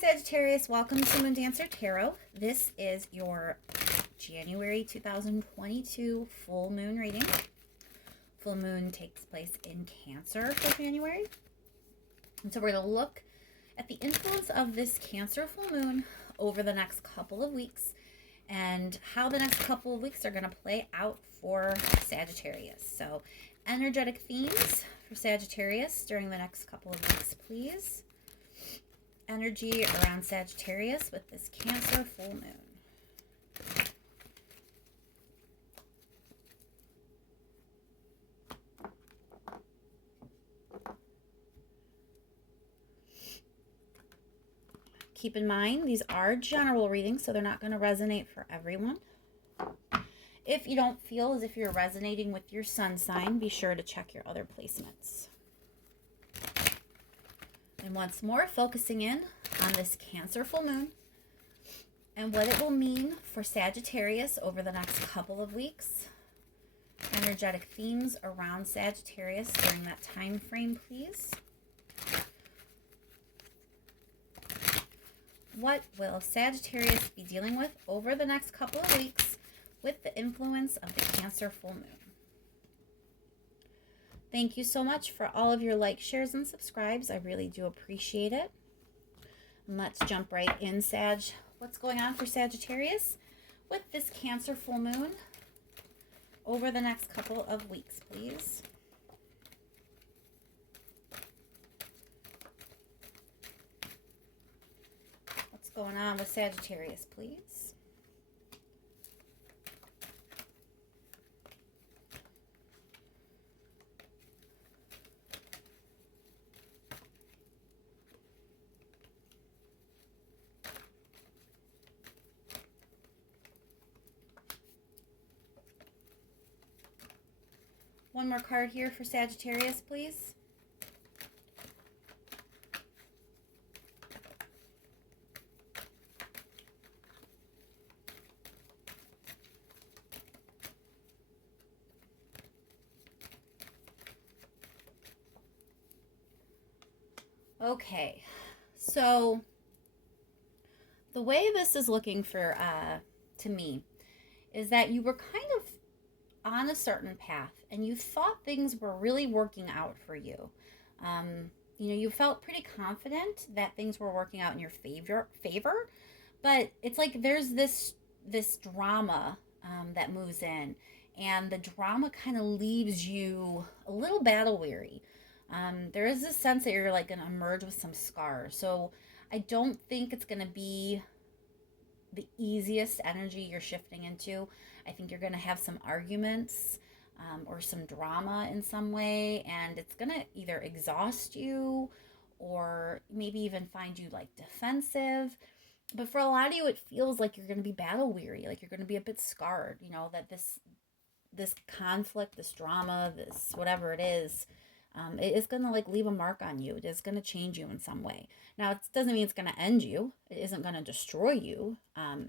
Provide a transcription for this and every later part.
Sagittarius, welcome to Moon Dancer Tarot. This is your January 2022 full moon reading. Full moon takes place in Cancer for January. And so we're going to look at the influence of this Cancer full moon over the next couple of weeks and how the next couple of weeks are going to play out for Sagittarius. So energetic themes for Sagittarius during the next couple of weeks, please. Energy around Sagittarius with this Cancer full moon. Keep in mind, these are general readings, so they're not going to resonate for everyone. If you don't feel as if you're resonating with your sun sign, be sure to check your other placements. And once more, focusing in on this Cancer full moon and what it will mean for Sagittarius over the next couple of weeks. Energetic themes around Sagittarius during that time frame, please. What will Sagittarius be dealing with over the next couple of weeks with the influence of the Cancer full moon? Thank you so much for all of your likes, shares, and subscribes. I really do appreciate it. And let's jump right in, Sag. What's going on for Sagittarius with this Cancer full moon over the next couple of weeks, please? What's going on with Sagittarius, please? One more card here for Sagittarius, please. Okay, so the way this is looking for to me is that you were kind of on a certain path and you thought things were really working out for you. You felt pretty confident that things were working out in your favor, but it's like there's this drama that moves in, and the drama kind of leaves you a little battle weary. There is this sense that you're like going to emerge with some scars. So I don't think it's going to be the easiest energy you're shifting into. I think you're going to have some arguments or some drama in some way, and it's going to either exhaust you or maybe even find you like defensive. But for a lot of you, it feels like you're going to be battle weary, like you're going to be a bit scarred, that this conflict, this drama, this whatever it is going to like leave a mark on you. It is going to change you in some way. Now, it doesn't mean it's going to end you. It isn't going to destroy you.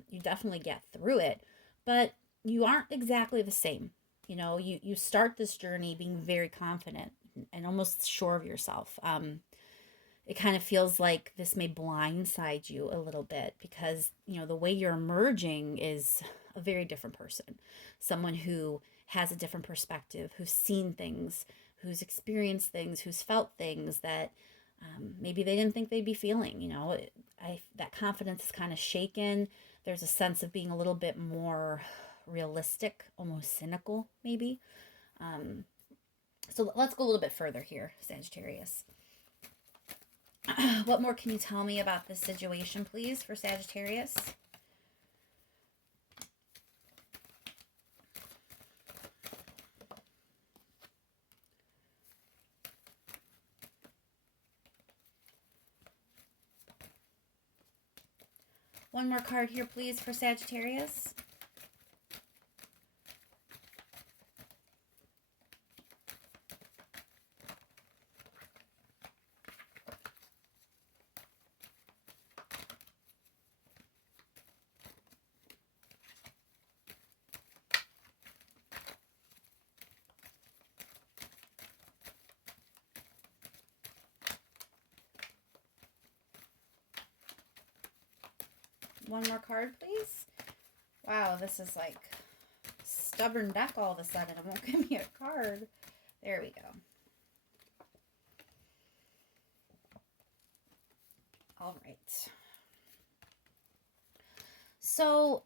You definitely get through it, but you aren't exactly the same. You start this journey being very confident and almost sure of yourself. It kind of feels like this may blindside you a little bit because, the way you're emerging is a very different person. Someone who has a different perspective, who's seen things, who's experienced things, who's felt things that maybe they didn't think they'd be feeling. That confidence is kind of shaken. There's a sense of being a little bit more realistic, almost cynical, maybe. So let's go a little bit further here, Sagittarius. What more can you tell me about this situation, please, for Sagittarius? One more card here, please, for Sagittarius. One more card, please. Wow, this is like stubborn deck all of a sudden. It won't give me a card. There we go. All right. So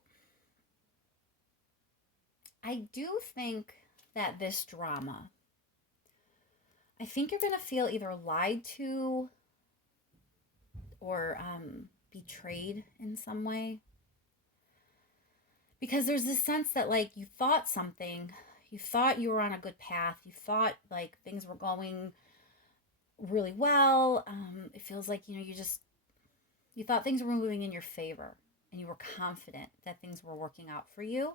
I do think that this drama, I think you're going to feel either lied to or betrayed in some way. Because there's this sense that, like, you thought something, you thought you were on a good path, you thought, like, things were going really well. It feels like, you thought things were moving in your favor, and you were confident that things were working out for you.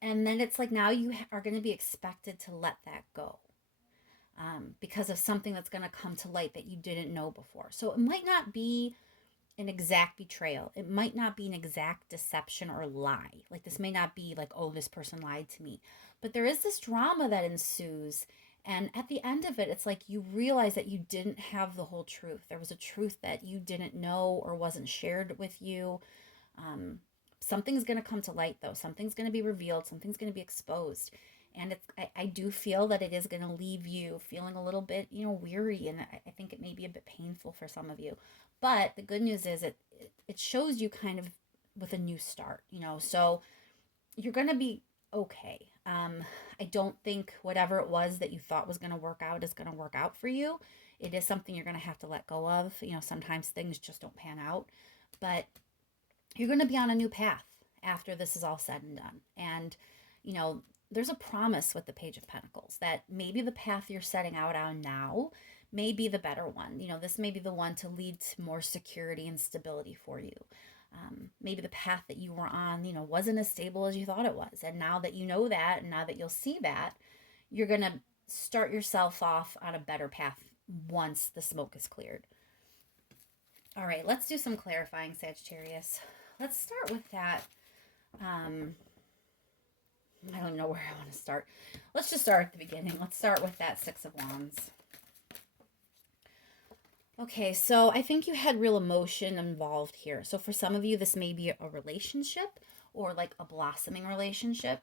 And then it's like now you are going to be expected to let that go because of something that's going to come to light that you didn't know before. So it might not be an exact betrayal. It might not be an exact deception or lie. Like, this may not be like, oh, this person lied to me. But there is this drama that ensues. And at the end of it, it's like you realize that you didn't have the whole truth. There was a truth that you didn't know or wasn't shared with you. Something's going to come to light, though. Something's going to be revealed. Something's going to be exposed. And I do feel that it is going to leave you feeling a little bit, weary. And I think it may be a bit painful for some of you. But the good news is it shows you kind of with a new start, So you're going to be okay. I don't think whatever it was that you thought was going to work out is going to work out for you. It is something you're going to have to let go of. Sometimes things just don't pan out. But you're going to be on a new path after this is all said and done. And, there's a promise with the Page of Pentacles that maybe the path you're setting out on now may be the better one. This may be the one to lead to more security and stability for you. Maybe the path that you were on, wasn't as stable as you thought it was. And now that you know that, and now that you'll see that, you're going to start yourself off on a better path once the smoke is cleared. All right, let's do some clarifying, Sagittarius. Let's start with that. I don't know where I want to start. Let's just start at the beginning. Let's start with that Six of Wands. Okay, so I think you had real emotion involved here. So for some of you, this may be a relationship or like a blossoming relationship.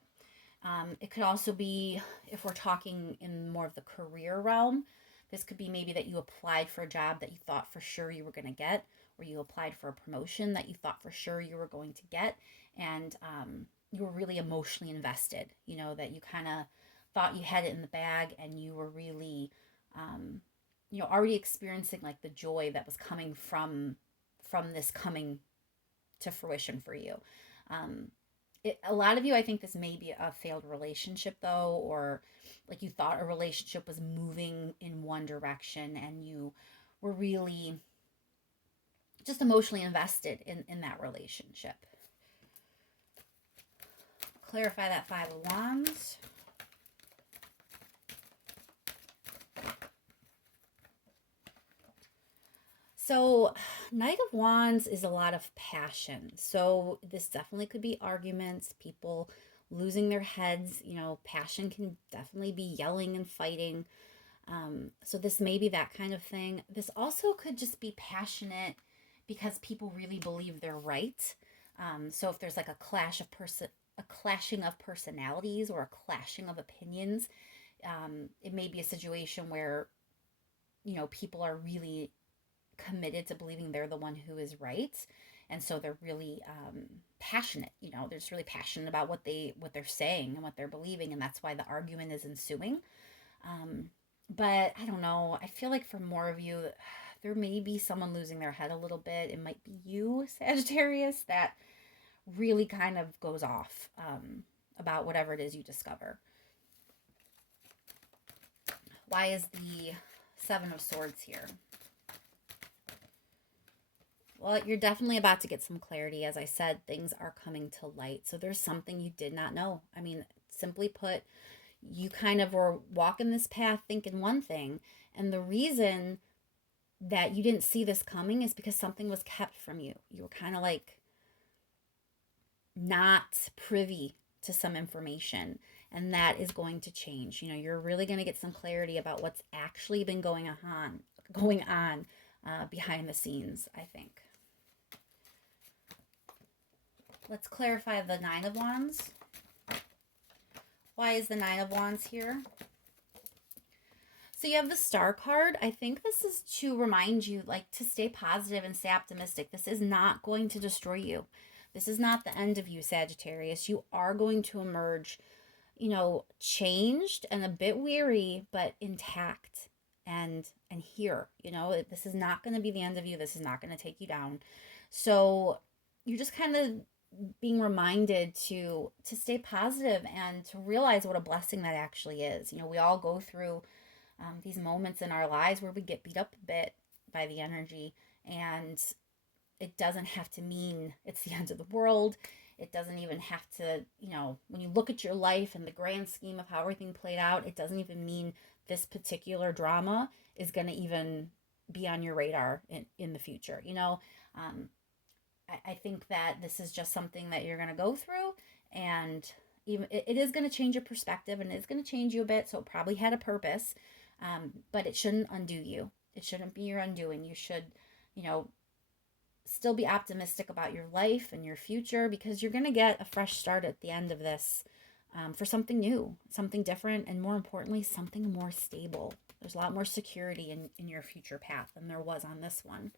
It could also be, if we're talking in more of the career realm, this could be maybe that you applied for a job that you thought for sure you were going to get, or you applied for a promotion that you thought for sure you were going to get, and you were really emotionally invested, that you kind of thought you had it in the bag, and you were really, already experiencing like the joy that was coming from this coming to fruition for you. A lot of you, I think this may be a failed relationship though, or like you thought a relationship was moving in one direction and you were really just emotionally invested in that relationship. Clarify that Five of Wands. So Knight of Wands is a lot of passion. So this definitely could be arguments, people losing their heads. Passion can definitely be yelling and fighting. So this may be that kind of thing. This also could just be passionate because people really believe they're right. So if there's like a clashing of personalities or a clashing of opinions, it may be a situation where, people are really committed to believing they're the one who is right, and so they're really passionate. They're just really passionate about what they're saying and what they're believing, and that's why the argument is ensuing. But I don't know, I feel like for more of you, there may be someone losing their head a little bit. It might be you, Sagittarius, that really kind of goes off about whatever it is you discover. Why is the Seven of Swords here? Well, you're definitely about to get some clarity. As I said, things are coming to light. So there's something you did not know. I mean, simply put, you kind of were walking this path thinking one thing. And the reason that you didn't see this coming is because something was kept from you. You were kind of like not privy to some information. And that is going to change. You're really going to get some clarity about what's actually been going on behind the scenes, I think. Let's clarify the Nine of Wands. Why is the Nine of Wands here? So you have the Star card. I think this is to remind you, like, to stay positive and stay optimistic. This is not going to destroy you. This is not the end of you, Sagittarius. You are going to emerge, changed and a bit weary, but intact and here. This is not going to be the end of you. This is not going to take you down. So you're just kind of being reminded to stay positive and to realize what a blessing that actually is. We all go through these moments in our lives where we get beat up a bit by the energy, and it doesn't have to mean it's the end of the world. It doesn't even have to, when you look at your life and the grand scheme of how everything played out, it doesn't even mean this particular drama is going to even be on your radar in the future. I think that this is just something that you're going to go through, and even it is going to change your perspective, and it's going to change you a bit. So it probably had a purpose, but it shouldn't undo you. It shouldn't be your undoing. You should, still be optimistic about your life and your future, because you're going to get a fresh start at the end of this, for something new, something different, and more importantly, something more stable. There's a lot more security in your future path than there was on this one.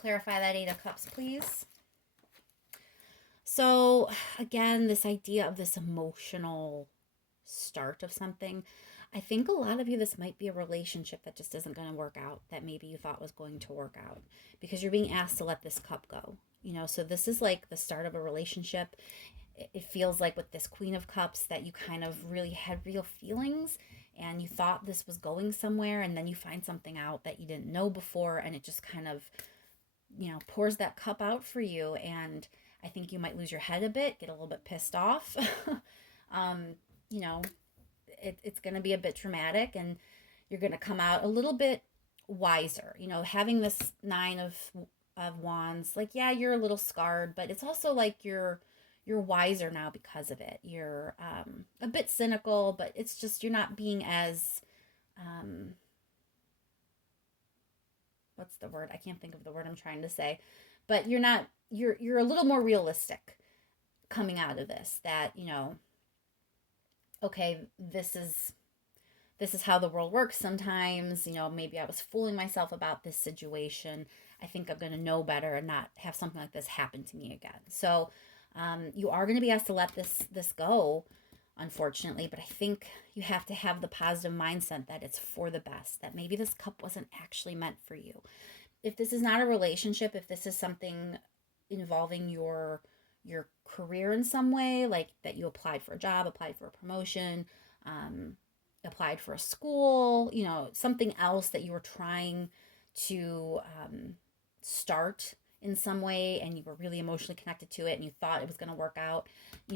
Clarify that Eight of Cups, please. So again, this idea of this emotional start of something. I think a lot of you, this might be a relationship that just isn't going to work out, that maybe you thought was going to work out, because you're being asked to let this cup go. So this is like the start of a relationship. It feels like with this Queen of Cups that you kind of really had real feelings, and you thought this was going somewhere, and then you find something out that you didn't know before, and it just kind of pours that cup out for you. And I think you might lose your head a bit, get a little bit pissed off. It's going to be a bit traumatic, and you're going to come out a little bit wiser. Having this Nine of Wands, like, yeah, you're a little scarred, but it's also like you're wiser now because of it. You're a bit cynical, but it's just you're not being as what's the word? I can't think of the word I'm trying to say. But you're a little more realistic coming out of this, that, okay, this is how the world works sometimes. Maybe I was fooling myself about this situation. I think I'm going to know better and not have something like this happen to me again. So you are going to be asked to let this go, unfortunately, but I think you have to have the positive mindset that it's for the best, that maybe this cup wasn't actually meant for you. If this is not a relationship, if this is something involving your career in some way, like that you applied for a job, applied for a promotion, applied for a school, something else that you were trying to start in some way, and you were really emotionally connected to it, and you thought it was going to work out,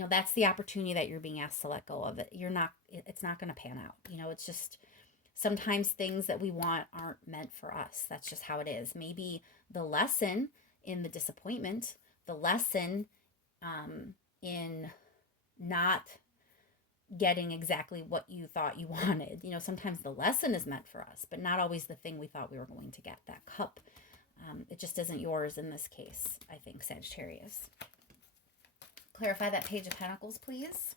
that's the opportunity that you're being asked to let go of. It's not going to pan out. It's just sometimes things that we want aren't meant for us. That's just how it is. Maybe the lesson in the disappointment, the lesson in not getting exactly what you thought you wanted. Sometimes the lesson is meant for us, but not always the thing we thought we were going to get. That cup, it just isn't yours in this case, I think, Sagittarius. Clarify that Page of Pentacles, please.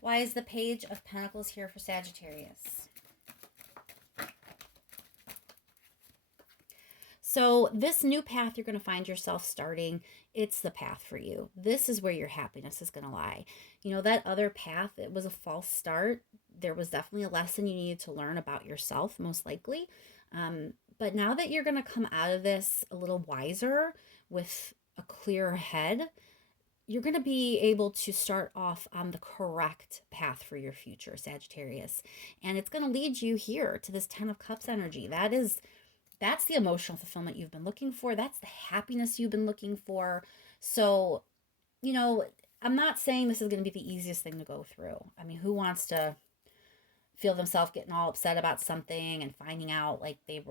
Why is the Page of Pentacles here for Sagittarius? So this new path you're going to find yourself starting, it's the path for you. This is where your happiness is going to lie. That other path, it was a false start. There was definitely a lesson you needed to learn about yourself, most likely. But now that you're going to come out of this a little wiser, with a clearer head, you're going to be able to start off on the correct path for your future, Sagittarius. And it's going to lead you here to this Ten of Cups energy. That's the emotional fulfillment you've been looking for. That's the happiness you've been looking for. So, I'm not saying this is going to be the easiest thing to go through. I mean, who wants to feel themselves getting all upset about something and finding out like there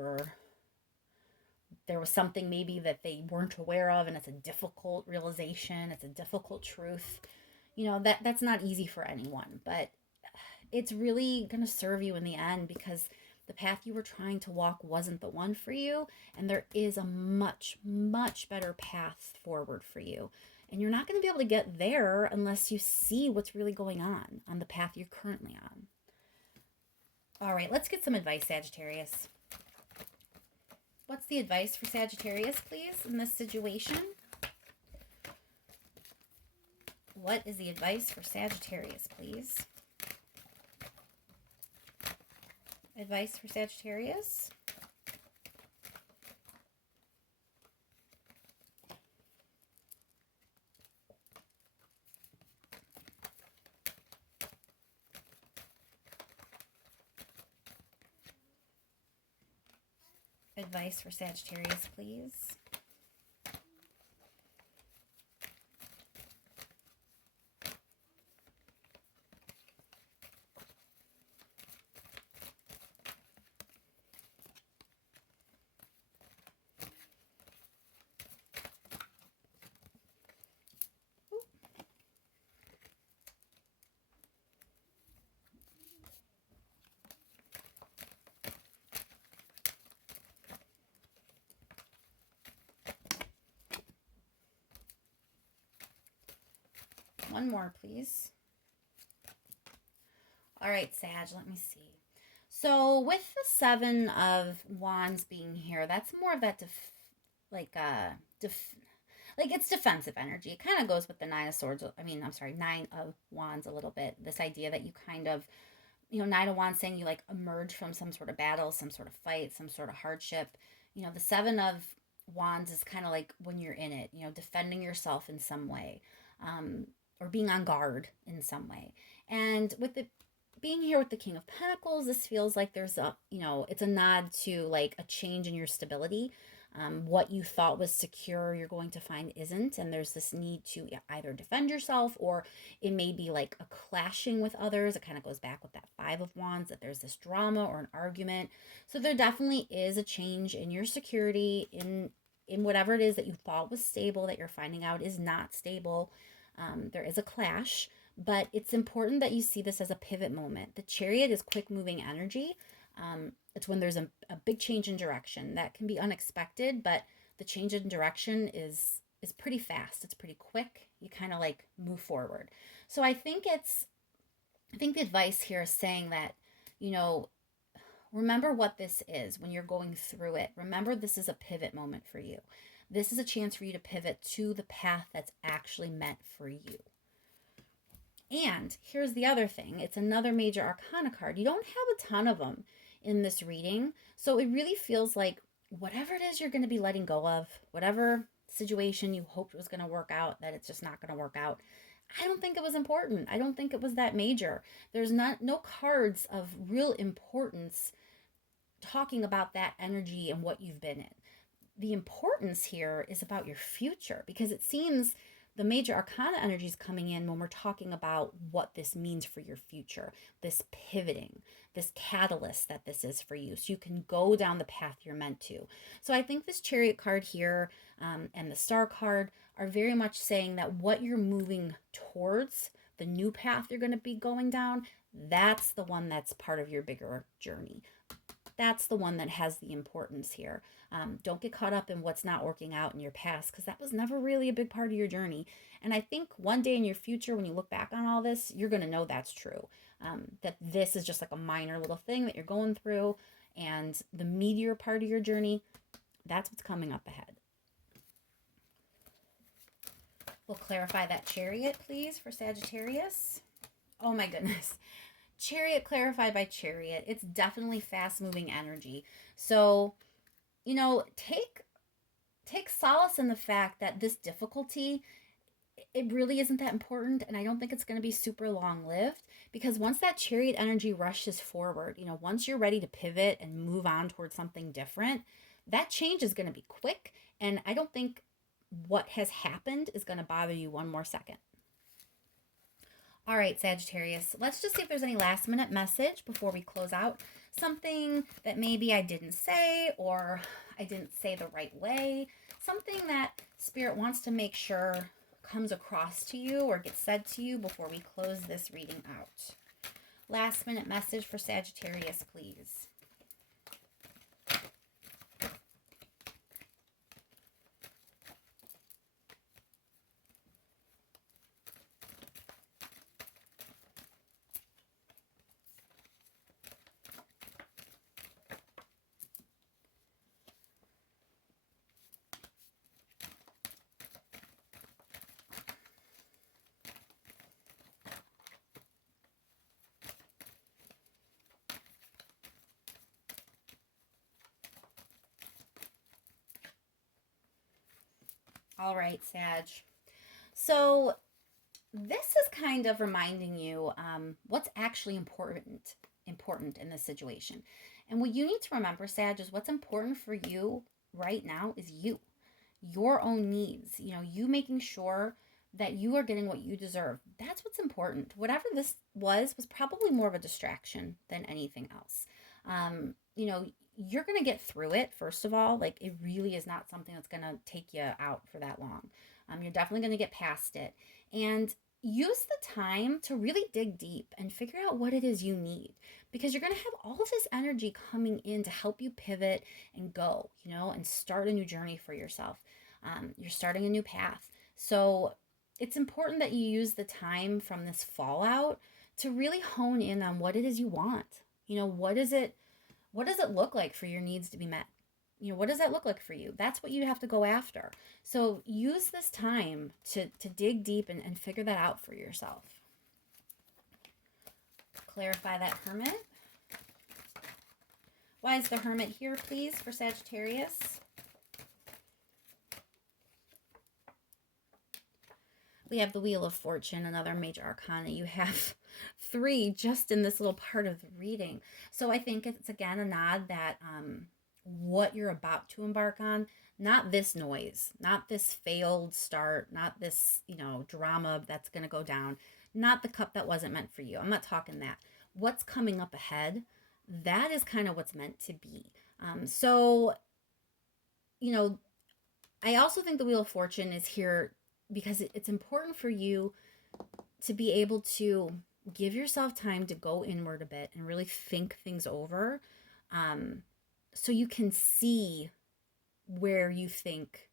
was something maybe that they weren't aware of, and it's a difficult realization, it's a difficult truth. That's not easy for anyone, but it's really going to serve you in the end, because the path you were trying to walk wasn't the one for you, and there is a much, much better path forward for you. And you're not going to be able to get there unless you see what's really going on the path you're currently on. All right, let's get some advice, Sagittarius. What's the advice for Sagittarius, please, in this situation? What is the advice for Sagittarius, please? Advice for Sagittarius? Advice for Sagittarius, please. One more, please. All right, Sag, let me see. So with the Seven of Wands being here, that's more of that it's defensive energy. It kind of goes with the Nine of Swords. Nine of Wands a little bit. This idea that you kind of, Nine of Wands saying you like emerge from some sort of battle, some sort of fight, some sort of hardship. The Seven of Wands is kind of like when you're in it, defending yourself in some way. Or being on guard in some way. And with it being here with the King of Pentacles, this feels like there's it's a nod to like a change in your stability. What you thought was secure, you're going to find isn't. And there's this need to either defend yourself, or it may be like a clashing with others. It kind of goes back with that Five of Wands, that there's this drama or an argument. So there definitely is a change in your security, in whatever it is that you thought was stable, that you're finding out is not stable. There is a clash, but it's important that you see this as a pivot moment. The Chariot is quick moving energy. It's when there's a big change in direction that can be unexpected, but the change in direction is pretty fast. It's pretty quick. You kind of like move forward. So I think the advice here is saying that, remember what this is when you're going through it. Remember, this is a pivot moment for you. This is a chance for you to pivot to the path that's actually meant for you. And here's the other thing. It's another major arcana card. You don't have a ton of them in this reading. So it really feels like whatever it is you're going to be letting go of, whatever situation you hoped was going to work out, that it's just not going to work out. I don't think it was important. I don't think it was that major. There's no cards of real importance talking about that energy and what you've been in. The importance here is about your future, because it seems the major arcana energy is coming in when we're talking about what this means for your future, this pivoting, this catalyst that this is for you, so you can go down the path you're meant to. So I think this Chariot card here and the Star card are very much saying that what you're moving towards, the new path you're going to be going down, that's the one that's part of your bigger journey. That's the one that has the importance here. Don't get caught up in what's not working out in your past, because that was never really a big part of your journey. And I think one day in your future, when you look back on all this, you're going to know that's true. That this is just like a minor little thing that you're going through, and the meatier part of your journey, that's what's coming up ahead. We'll clarify that Chariot, please, for Sagittarius. Oh my goodness. Chariot clarified by Chariot. It's definitely fast-moving energy. So, take solace in the fact that this difficulty, it really isn't that important, and I don't think it's going to be super long-lived, because once that Chariot energy rushes forward, once you're ready to pivot and move on towards something different, that change is going to be quick, and I don't think what has happened is going to bother you one more second. All right, Sagittarius, let's just see if there's any last minute message before we close out. Something that maybe I didn't say, or I didn't say the right way. Something that Spirit wants to make sure comes across to you or gets said to you before we close this reading out. Last minute message for Sagittarius, please. All right, Sag. So this is kind of reminding you what's actually important in this situation. And what you need to remember, Sag, is what's important for you right now is you, your own needs. You making sure that you are getting what you deserve. That's what's important. Whatever this was probably more of a distraction than anything else. You're going to get through it, first of all. Like, it really is not something that's going to take you out for that long. You're definitely going to get past it. And use the time to really dig deep and figure out what it is you need, because you're going to have all of this energy coming in to help you pivot and go, and start a new journey for yourself. You're starting a new path. So it's important that you use the time from this fallout to really hone in on what it is you want. What does it look like for your needs to be met? What does that look like for you? That's what you have to go after. So use this time to dig deep and figure that out for yourself. Clarify that Hermit. Why is the Hermit here, please, for Sagittarius? We have the Wheel of Fortune, another major arcana. You have 3 just in this little part of the reading. So I think it's, again, a nod that what you're about to embark on, not this noise, not this failed start, not this, drama that's going to go down, not the cup that wasn't meant for you. I'm not talking that. What's coming up ahead, that is kind of what's meant to be. I also think the Wheel of Fortune is here because it's important for you to be able to give yourself time to go inward a bit and really think things over, so you can see where you think,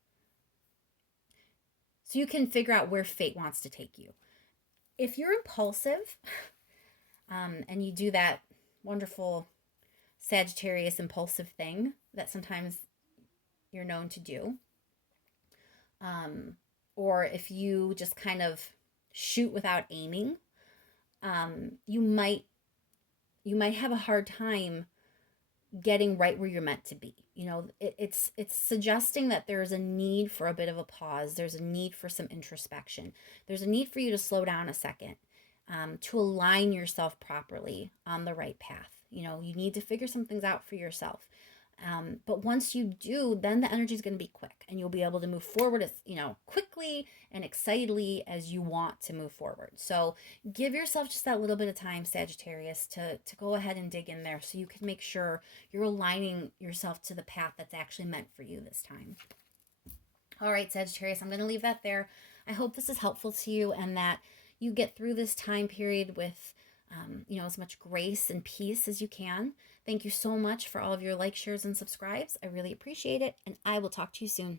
so you can figure out where fate wants to take you. If you're impulsive, and you do that wonderful Sagittarius impulsive thing that sometimes you're known to do, or if you just kind of shoot without aiming, you might have a hard time getting right where you're meant to be. It's suggesting that there's a need for a bit of a pause. There's a need for some introspection. There's a need for you to slow down a second, to align yourself properly on the right path. You need to figure some things out for yourself. But once you do, then the energy is going to be quick, and you'll be able to move forward as quickly and excitedly as you want to move forward. So give yourself just that little bit of time, Sagittarius, to go ahead and dig in there, so you can make sure you're aligning yourself to the path that's actually meant for you this time. All right, Sagittarius, I'm going to leave that there. I hope this is helpful to you, and that you get through this time period with as much grace and peace as you can. Thank you so much for all of your likes, shares, and subscribes. I really appreciate it, and I will talk to you soon.